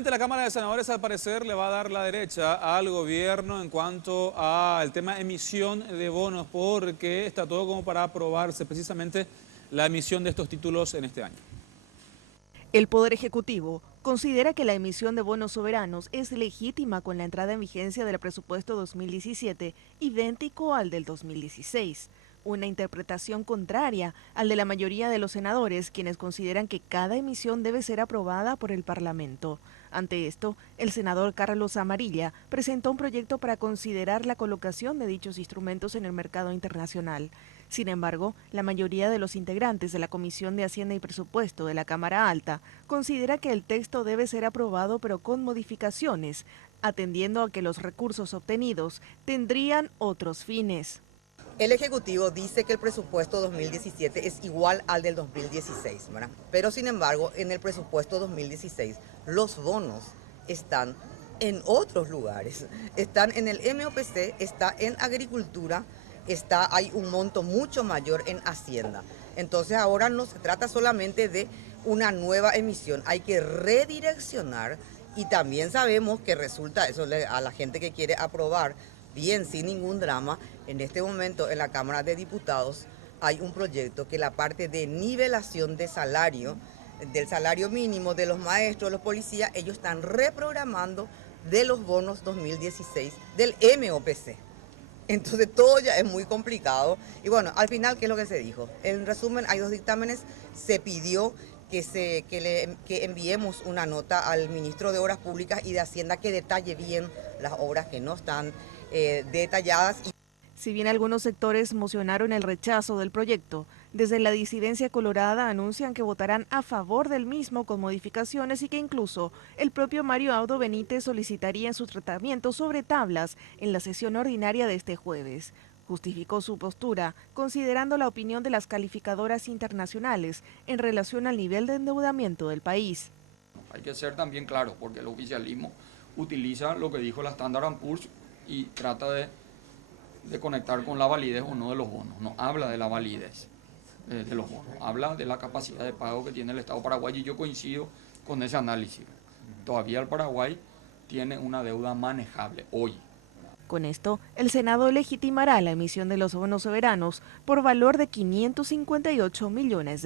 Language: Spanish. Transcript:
Finalmente, la Cámara de Senadores, al parecer, le va a dar la derecha al gobierno en cuanto al tema emisión de bonos, porque está todo como para aprobarse precisamente la emisión de estos títulos en este año. El Poder Ejecutivo considera que la emisión de bonos soberanos es legítima con la entrada en vigencia del presupuesto 2017, idéntico al del 2016. Una interpretación contraria al de la mayoría de los senadores, quienes consideran que cada emisión debe ser aprobada por el Parlamento. Ante esto, el senador Carlos Amarilla presentó un proyecto para considerar la colocación de dichos instrumentos en el mercado internacional. Sin embargo, la mayoría de los integrantes de la Comisión de Hacienda y Presupuesto de la Cámara Alta considera que el texto debe ser aprobado pero con modificaciones, atendiendo a que los recursos obtenidos tendrían otros fines. El Ejecutivo dice que el presupuesto 2017 es igual al del 2016, ¿verdad? Pero sin embargo, en el presupuesto 2016, los bonos están en otros lugares. Están en el MOPC, está en Agricultura, hay un monto mucho mayor en Hacienda. Entonces ahora no se trata solamente de una nueva emisión, hay que redireccionar y también sabemos que resulta eso a la gente que quiere aprobar bien, sin ningún drama. En este momento en la Cámara de Diputados hay un proyecto que la parte de nivelación de salario, del salario mínimo de los maestros, de los policías, ellos están reprogramando de los bonos 2016 del MOPC. Entonces todo ya es muy complicado. Y bueno, al final, ¿qué es lo que se dijo? En resumen, hay dos dictámenes. Se pidió que enviemos una nota al ministro de Obras Públicas y de Hacienda que detalle bien las obras que no están detalladas. Si bien algunos sectores mocionaron el rechazo del proyecto, desde la disidencia colorada anuncian que votarán a favor del mismo con modificaciones y que incluso el propio Mario Abdo Benítez solicitaría su tratamiento sobre tablas en la sesión ordinaria de este jueves. Justificó su postura considerando la opinión de las calificadoras internacionales en relación al nivel de endeudamiento del país. Hay que ser también claros porque el oficialismo utiliza lo que dijo la Standard & Poor's y trata de conectar con la validez o no de los bonos. No habla de la validez de los bonos, habla de la capacidad de pago que tiene el Estado paraguayo y yo coincido con ese análisis. Todavía el Paraguay tiene una deuda manejable hoy. Con esto, el Senado legitimará la emisión de los bonos soberanos por valor de $558 millones.